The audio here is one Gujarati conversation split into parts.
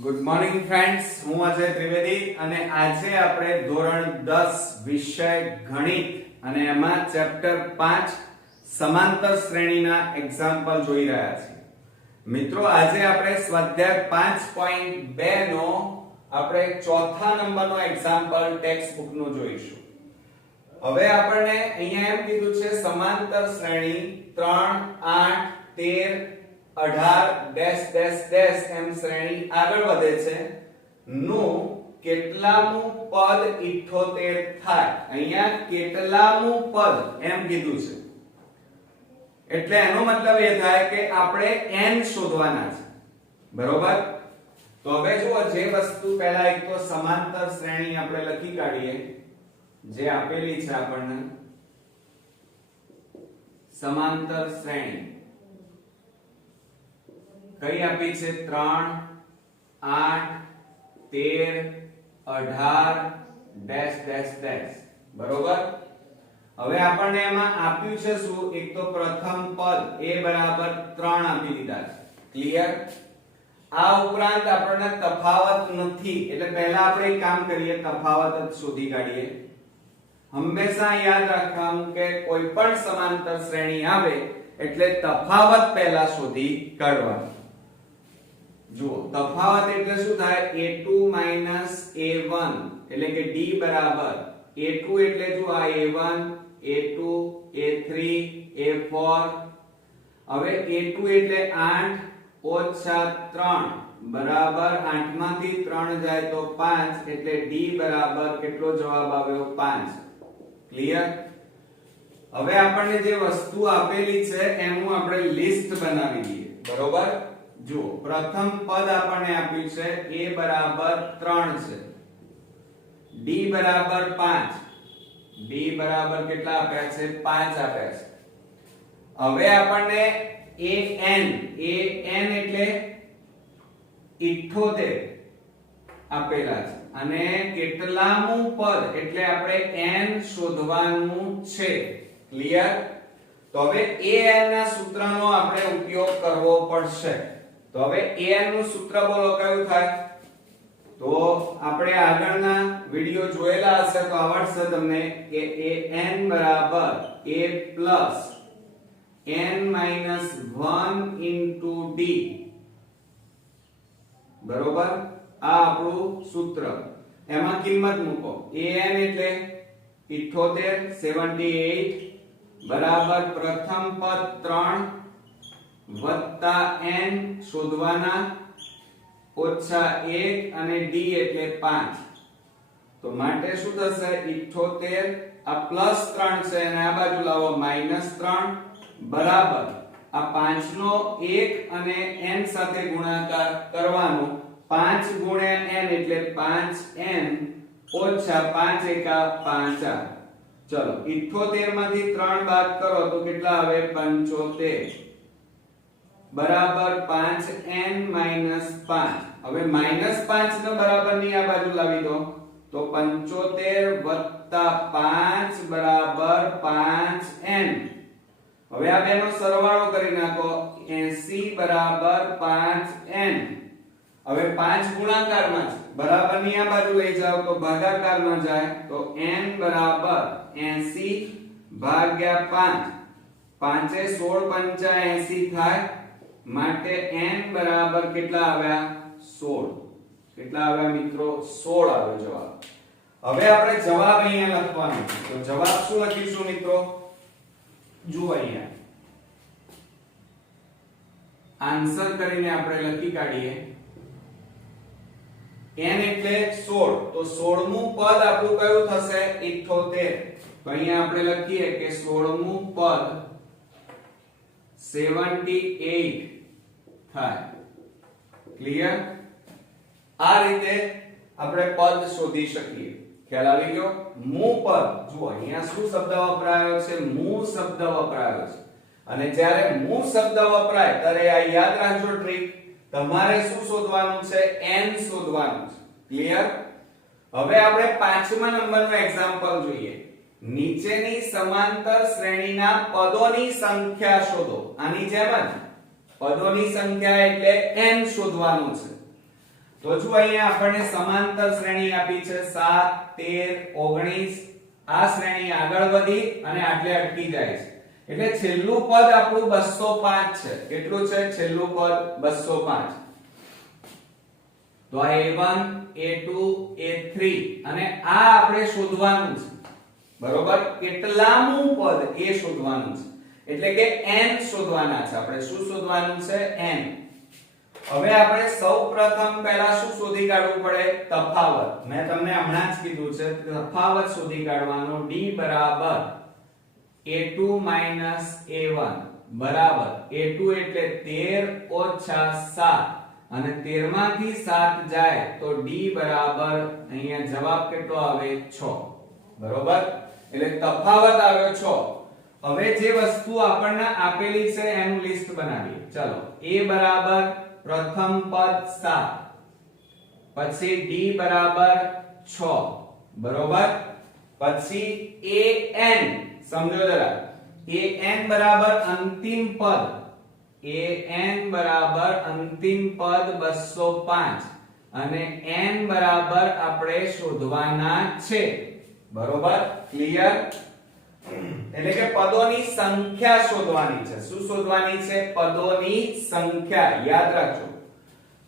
ગુડ મોર્નિંગ ફ્રેન્ડ્સ, હું અજય ત્રિવેદી અને આજે આપણે ધોરણ 10 વિષય ગણિત અને એમાં ચેપ્ટર 5 સમાંતર શ્રેણીના એક્ઝામ્પલ જોઈ રહ્યા છીએ. મિત્રો, આજે આપણે સ્વાધ્યાય 5.2 નો આપણે ચોથા નંબરનો એક્ઝામ્પલ ટેક્સ્ટ બુક નું જોઈશું. હવે આપણને અહીંયા એમ કીધું છે સમાંતર શ્રેણી 3 8 13 18 ડેશ ડેશ ડેશ એમ શ્રેણી આગળ વધે છે નું કેટલામું પદ 78 થાય. અહીંયા કેટલામું પદ એમ કીધું છે એટલે એનો મતલબ એ થાય કે આપણે n શોધવાના છે. બરોબર? તો હવે જુઓ, જે વસ્તુ પહેલા એક તો સમાંતર શ્રેણી આપણે લખી કાઢીએ જે આપેલી છે આપણને સમાંતર શ્રેણી કઈ આપી છે 3 8 13 18 ડેશ ડેશ ડેશ. બરોબર? હવે આપણને એમાં આપ્યું છે શું? એક તો પ્રથમ પદ a બરાબર 3 આપી દીધા છે. ક્લિયર? આ ઉપરાંત આપણને તફાવત નથી એટલે પહેલા આપણે એક કામ કરીએ, તફાવત જ શોધી કાઢીએ. હંમેશા યાદ રાખવાનું કે કોઈ પણ સમાંતર શ્રેણી આવે એટલે તફાવત પહેલા શોધી કાઢવાનો. જુઓ, તફાવત એટલે શું થાય? a2 a1 એટલે કે d બરાબર a2 એટલે જો આ a1 a2 a3 a4. હવે a2 એટલે 8 ઓછા 3 બરાબર 8 માંથી 3 જાય તો 5 એટલે d બરાબર કેટલો જવાબ આવ્યો? 5. ક્લિયર? હવે આપણને જે વસ્તુ આપેલી છે એનું આપણે લિસ્ટ બનાવી દઈએ. બરોબર? જુઓ, પ્રથમ પદ આપણને આપ્યું છે a બરાબર 3 છે, d બરાબર 5, d બરાબર કેટલા આપ્યા છે? 5 આપ્યા છે. હવે આપણને an એટલે 78 આપેલા છે અને કેટલામું પદ એટલે આપણે n શોધવાનું છે. ક્લિયર? તો હવે an ના સૂત્રનો આપણે ઉપયોગ કરવો પડશે. તો હવે an નું સૂત્ર બોલો કયું થાય? તો આપણે આગળના વિડિયો જોયેલા હશે તો આવડશે તમને કે an બરાબર a plus n minus 1 into d. બરોબર? આ આપણું સૂત્ર. એમાં કિંમત મૂકો. an એટલે 78 બરાબર પ્રથમ પદ 3 વત્તા n શોધવાના ઓછા 1 અને d એટલે 5. તો માટે શું થશે? 78 આ પ્લસ 3 છે અને આ બાજુ લાવો -3 બરાબર આ 5 નો 1 અને n સાથે ગુણાકાર કરવાનો. 5 ગુણ્યા n એટલે 5n ઓછા 5 એકા 5. ચલો, 78 માંથી 3 બાદ કરો તો કેટલા આવે? 75 બરાબર 5n -5. હવે -5 ને બરાબર ની આ બાજુ લાવી દો તો 75 વત્તા 5 બરાબર 5n. હવે આ બેનો સરવાળો કરી નાખો 80 બરાબર 5n. હવે 5 ગુણાકારમાં છે, બરાબર ની આ બાજુ લઈ જાવ તો ભાગાકારમાં જાય તો n બરાબર 80 ભાગ્યા 5. 5 16 પંચા 80 થાય માટે n બરાબર કેટલા આવ્યા? 16. કેટલા આવ્યા મિત્રો? 16 આવ્યો જવાબ. હવે આપણે જવાબ અહીંયા લખવાનો છે. તો જવાબ શું લખીશું મિત્રો? જુઓ, અહીંયા આન્સર કરીને આપણે લખી કાઢીએ. n એટલે 16 તો 16મું પદ આપણું કયું થશે? 78. તો અહીંયા આપણે લખીએ કે 16મું પદ 78 થાય. ક્લિયર? આ રીતે આપણે પદ શોધી શકીએ. ખ્યાલ આવી ગયો? મૂ પદ. જુઓ, અહીંયા શું શબ્દ વપરાયો છે? મૂ શબ્દ વપરાયો છે. અને જ્યારે મૂ શબ્દ વપરાય ત્યારે આ યાદ રાખજો ટ્રીક. તમારે શું શોધવાનું છે? n શોધવાનું છે. ક્લિયર? હવે આપણે 5મા નંબરનો એક્ઝામ્પલ જોઈએ. નીચેની સમાંતર શ્રેણીના પદોની સંખ્યા શોધો. આની જેમ જ પદોની સંખ્યા એટલે n શોધવાનું છે. તો જો અહીંયા આપણને સમાંતર શ્રેણી આપી છે 7 13 19 આ શ્રેણી આગળ વધી અને આટલે અટકી જાય છે એટલે છેલ્લું પદ આપણું 205 છે કેટલું છે છેલ્લું પદ 205 તો આ a1 a2 a3 અને આ આપણે શોધવાનું છે બરોબર કેટલામું પદ એ શોધવાનું છે એટલે કે n શોધવાના છે આપણે શું શોધવાનું છે n હવે આપણે સૌપ્રથમ પહેલા શું શોધી કાઢવું પડે તફાવત મેં તમને હમણાં જ કીધું છે તફાવત શોધી કાઢવાનો d બરાબર a2 a1 બરાબર a2 એટલે 13 ઓછા 7 અને 13 માંથી 7 જાય તો d બરાબર અહીંયા જવાબ કેટલો આવે 6 બરોબર એટલે તફાવત આવ્યો 6 હવે જે વસ્તુ આપણને આપેલી છે એનું લિસ્ટ બનાવીએ ચલો a બરાબર પ્રથમ પદ 7 પછી d બરાબર 6 બરોબર પછી an સમજો જરા an બરાબર અંતિમ પદ an બરાબર અંતિમ પદ 205 અને n બરાબર આપણે શોધવાના છે બરોબર ક્લિયર એટલે કે પદોની સંખ્યા શોધવાની છે શું શોધવાની છે પદોની સંખ્યા યાદ રાખજો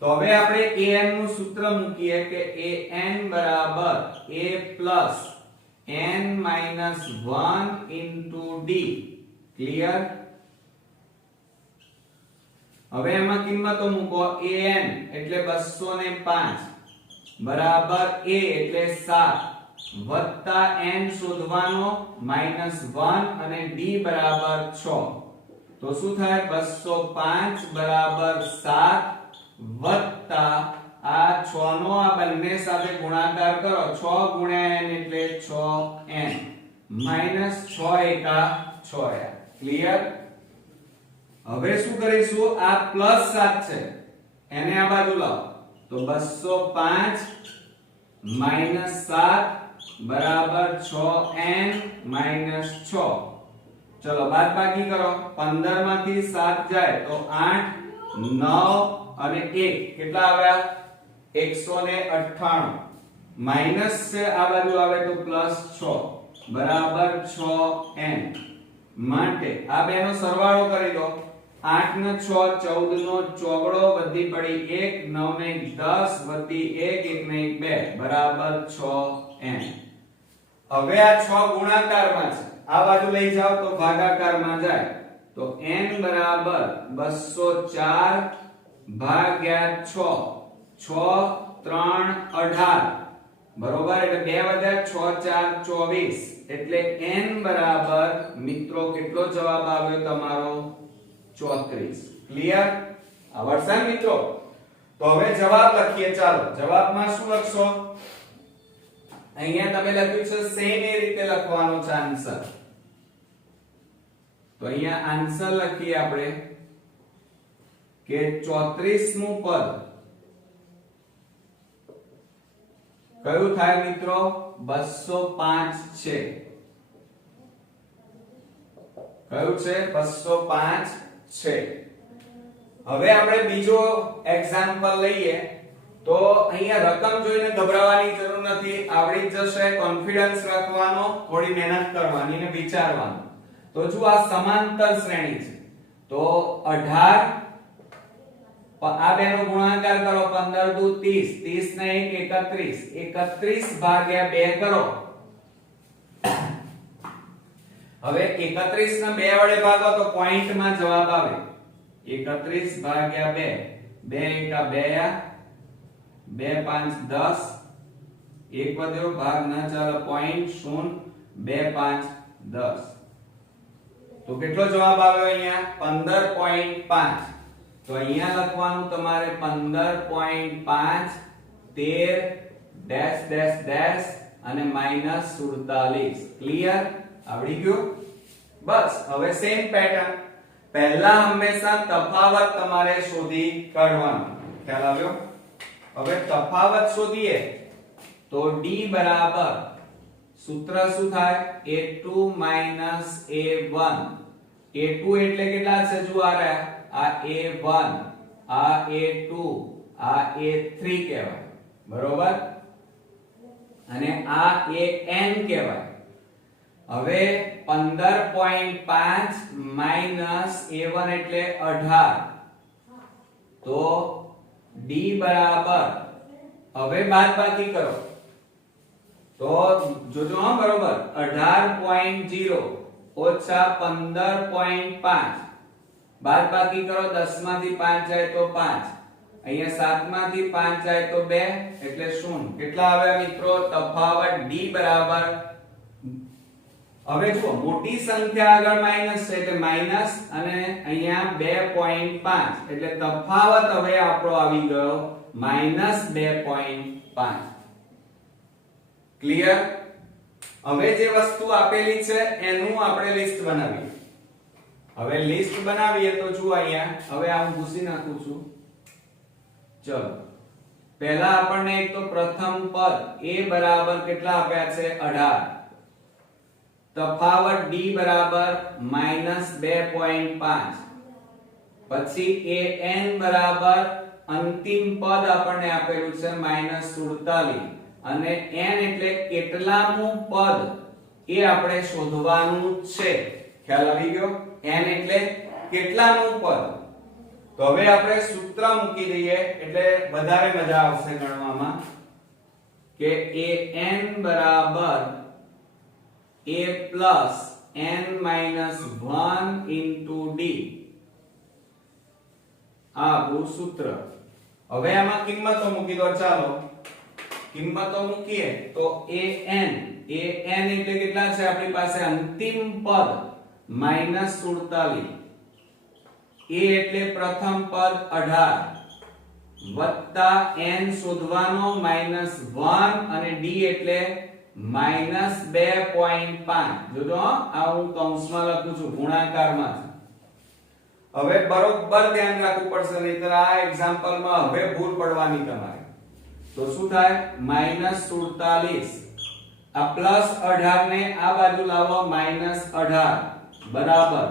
તો હવે આપણે an નું સૂત્ર મૂકીએ કે an બરાબર a plus n minus 1 into d clear હવે એમાં કિંમતો મૂકો an એટલે 205 બરાબર a એટલે 7 વત્તા n શોધવાનો -1 અને d બરાબર 6 તો શું થાય 205 બરાબર 7 વત્તા આ 6 નો આ બંને સાથે ગુણાકાર કરો 6 ગુણ્યા n એટલે 6n -6 એકા 6 ક્લિયર હવે શું કરીશું આ +7 છે એને આ બાજુ લાવો તો 205 -7 બરાબર 6n -6 ચલો બાદબાકી કરો 15 માંથી 7 જાય તો 8 9 અને 1 કેટલા આવ્યા 198 માઈનસ છે આ બાજુ આવે તો +6 બરાબર 6n માટે આ બેનો સરવાળો કરી દો 8 ને 6 14 નો ચોગડો વધી પડી 1 9 ને 10 વધી 1 1 ને 2 બરાબર 6n હવે આ 6 ગુણાકારમાં છે આ બાજુ લઈ જાઓ તો ભાગાકારમાં જાય તો n બરાબર 204 ભાગ્યા 6 6 3 18 બરોબર એટલે 2 વધ્યા 6 4 24 એટલે n બરાબર મિત્રો કેટલો જવાબ આવ્યો તમારો 34 ક્લિયર આવડશે મિત્રો તો હવે જવાબ લખીએ ચાલો જવાબમાં શું લખશો અહીંયા તમે લખ્યું છે સેમ એ રીતે લખવાનો છે આન્સર તો અહીંયા આન્સર લખીએ આપણે કે 34 મું પદ કયું થાય મિત્રો 205 છે કયું છે 205 છે હવે આપણે બીજો એક્ઝામ્પલ લઈએ તો અહીંયા રકમ જોઈને ગભરાવાની જરૂર નથી આવડી જશે કોન્ફિડન્સ રાખવાનો થોડી મહેનત કરવાની ને વિચારવાનું તો જો આ સમાંતર શ્રેણી છે તો 18 આ બેનો ગુણાકાર કરો 15 દુ 30 30 ને 1 31 31 ભાગ્યા 2 કરો હવે 31 ને 2 વડે ભાગો તો પોઈન્ટ માં જવાબ આવે 31 ભાગ્યા 2 2 એકા 2 2 5 10 એક વધ્યો ભાગ ના ચાલે પોઈન્ટ 0 2 5 10 તો કેટલો જવાબ આવ્યો અહીંયા 15.5 તો અહીંયા લખવાનું તમારે 15.5 13 ડેશ ડેશ ડેશ અને -47 ક્લિયર આવડી ગયું બસ હવે સેમ પેટર્ન પહેલા હંમેશા તફાવત તમારે શોધી કાઢવાનો ખ્યાલ આવ્યો હવે તફાવત શોધીએ તો d બરાબર સૂત્ર શું થાય a2 a1 a2 એટલે કેટલા છે જો આ રહ્યા આ a1 આ a2 આ a3 કહેવાય, બરોબર, અને આ an કહેવાય. હવે 15.5 માઈનસ a1 એટલે 18, તો d બરાબર, હવે બાદબાકી કરો તો જોજો હા, બરોબર, 18.0 ઓછા 15.5, બાદબાકી કરો, 10 માંથી 5 જાય તો 5, અહીંયા 7 માંથી 5 જાય તો 2 એટલે 0. કેટલા આવ્યા મિત્રો? તફાવત d બરાબર, હવે જુઓ મોટી સંખ્યા આગળ માઈનસ છે એટલે માઈનસ, અને અહીંયા 2.5 એટલે તફાવત હવે આપણો આવી ગયો -2.5. ક્લિયર? હવે જે વસ્તુ આપેલી છે એનું આપણે લિસ્ટ બનાવીએ. હવે લિસ્ટ બનાવીએ તો જુઓ અહીંયા, હવે આ હું ભૂસી નાખું છું. ચલો, પહેલા આપણને એક તો પ્રથમ પદ a બરાબર કેટલા આપ્યા છે? 18. તફાવત d બરાબર -2.5. પછી an બરાબર અંતિમ પદ આપણને આપેલું છે -47, અને n એટલે કેટલામું પદ એ આપણે શોધવાનું છે. ખ્યાલ આવી ગયો? n એટલે કેટલામું પદ. તો હવે આપણે સૂત્ર મૂકી દઈએ એટલે વધારે મજા આવશે ગણવામાં, કે an બરાબર a plus n minus 1 into d. આ આપણું સૂત્ર. હવે આમાં કિંમતો મૂકી દો. ચાલો કિંમતો મૂકીએ તો an એટલે કેટલા છે આપણી પાસે? અંતિમ પદ -47, a એટલે પ્રથમ પદ 18 વત્તા n શોધવાનો -1, અને d એટલે -2.5. જોજો આ હું કૌંસમાં લખું છું, ગુણાકારમાં છે. હવે બરોબર ધ્યાન રાખવું પડશે, નહીતર આ એક્ઝામ્પલમાં હવે ભૂલ પડવાની તમારે. તો શું થાય? -47, આ +18 ને આ બાજુ લાવો, -18 બરાબર,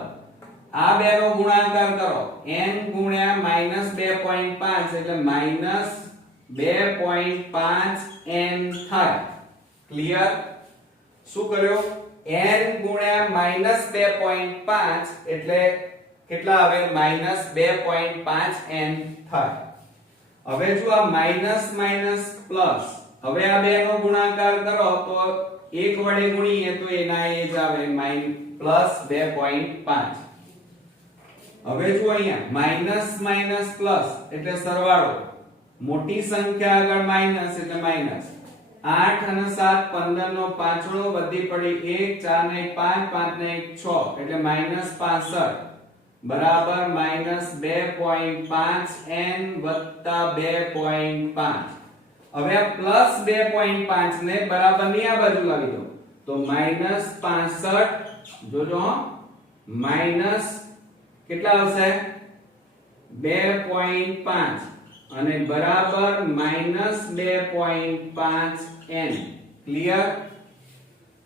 આ બે નો ગુણાકાર કરો, n ગુણ્યા -2.5 એટલે -2.5n થાય. ક્લિયર? શું કર્યો? n ગુણ્યા -2.5 એટલે કેટલા આવે? -2.5n થાય. હવે જો આ માઈનસ માઈનસ પ્લસ, હવે આ બે નો ગુણાકાર કરો તો એક વડે ગુણીએ તો એના એ જ આવે +2.5. હવે જો અહીંયા માઈનસ માઈનસ પ્લસ એટલે સરવાળો, મોટી સંખ્યા આગળ માઈનસ એટલે માઈનસ. 8 અને 7 15 નો પાંચડો, વધી પડી 1, 4 ને 1 5, 5 ને 1 6 એટલે -65 બરાબર -2.5n વત્તા 2.5. હવે આ +2.5 ને બરાબર ની આ બાજુ લાવી દો તો -65, જોજો માઈનસ કેટલા આવશે? 2.5 અને બરાબર -2.5n. ક્લિયર?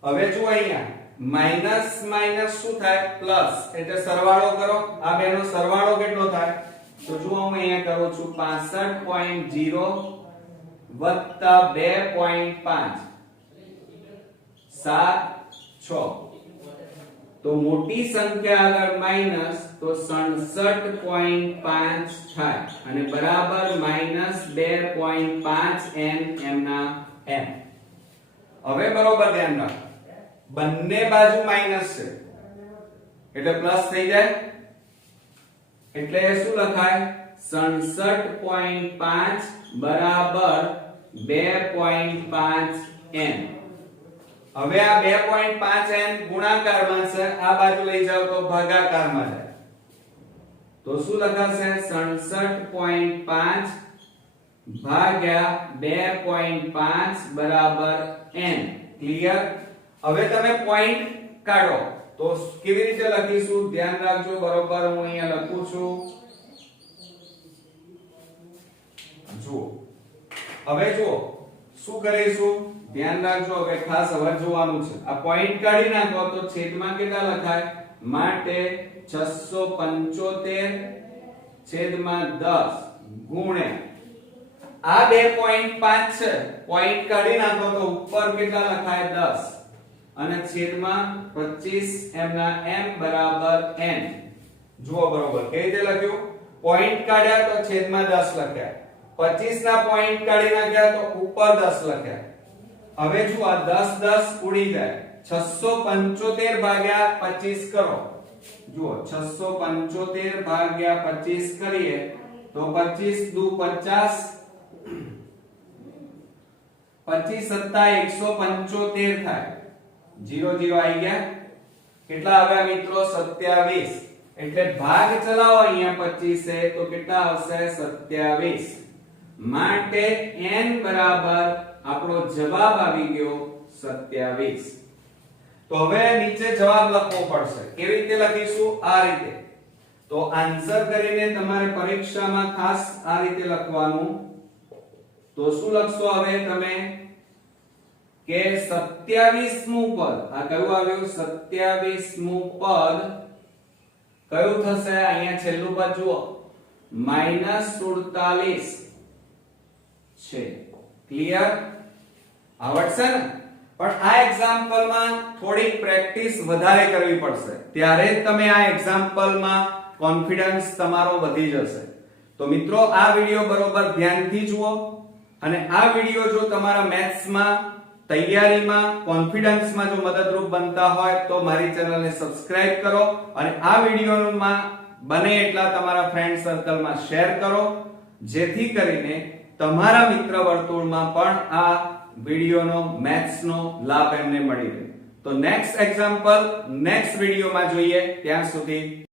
હવે જો અહીંયા માઈનસ માઈનસ શું થાય? પ્લસ, એટલે સરવાળો કરો. આ બેનો સરવાળો કેટલો થાય? તો જો હું અહીંયા કરું છું 65.0 વત્તા 2.5 7 6. તો મોટી સંખ્યા આગળ માઈનસ તો 67.5 થાય અને બરાબર -2.5n એમના એમ. હવે બરોબર ધ્યાન રાખો, બંને બાજુ માઈનસ છે એટલે પ્લસ થઈ જાય, એટલે શું લખાય? 67.5 બરાબર 2.5n. હવે આ 2.5n ગુણાકારમાં છે, આ બાજુ લઈ જાવ તો ભાગાકારમાં જાય. તો શું લખાશે? 67.5 ભાગ્યા 2.5 બરાબર n. ક્લિયર? હવે તમે પોઈન્ટ કાઢો તો કેવી રીતે લખીશું? ધ્યાન રાખજો, બરોબર હું અહીંયા લખું છું. જુઓ, હવે જુઓ શું કરીશું? ધ્યાન રાખજો, હવે ખાસ હવે જોવાનું છે. આ પોઈન્ટ કાઢી નાખો તો છેદમાં કેટલા લખાય? માટે 675 છેદમાં 10 ગુણ્યા આ 2.5 છે, પોઈન્ટ કાઢી નાખો તો ઉપર કેટલા લખાય 10 અને છેદમાં 25 m ના m બરાબર n. જુઓ બરોબર કેવી રીતે લખ્યું? પોઈન્ટ કાઢ્યા તો છેદમાં 10 લખ્યા, 25 ના પોઈન્ટ કાઢી નાખ્યા તો ઉપર 10 લખ્યા. હવે જો આ 10 10 ઉડી જાય, 675 ભાગ્યા 25 કરો. જુઓ 675 ભાગ્યા 25 કરીએ તો 25 દુ 50, 25 સત્તા 175 થાય. 0 0 આવી ગયા. કેટલા આવ્યા મિત્રો? 27. એટલે ભાગ ચલાવો અહીંયા 25 છે તો કેટલા આવશે? 27. માટે n બરાબર આપણો જવાબ આવી ગયો 27. તો હવે નીચે જવાબ લખવો પડશે. કેવી રીતે લખીશું? આ રીતે. તો આન્સર કરીને તમારે પરીક્ષામાં ખાસ આ રીતે લખવાનું. તો શું લખશો હવે તમે? કે 27મું પદ, આ કયું આવ્યું? 27મું પદ કયું થશે? અહીંયા છેલ્લું પદ જુઓ, -47 છે. ક્લિયર? આવડશે ને? પણ આ એક્ઝામ્પલમાં થોડીક પ્રેક્ટિસ વધારે કરવી પડશે, ત્યારે જ તમે આ એક્ઝામ્પલમાં કોન્ફિડન્સ તમારો વધી જશે. તો મિત્રો આ વિડિયો બરોબર ધ્યાનથી જુઓ અને આ વિડિયો જો તમારા મેથ્સમાં, તૈયારીમાં, કોન્ફિડન્સમાં જો મદદરૂપ બનતા હોય તો મારી ચેનલને સબસ્ક્રાઇબ કરો અને આ વિડિયોમાં બને એટલા તમારા ફ્રેન્ડ સર્કલમાં શેર કરો, જેથી કરીને તમારા મિત્ર વર્તુળમાં પણ આ વિડિયોનો, મેથ્સનો લાભ એમને મળી રહે. તો નેક્સ્ટ એક્ઝામ્પલ નેક્સ્ટ વિડિયોમાં જોઈએ. ત્યાં સુધી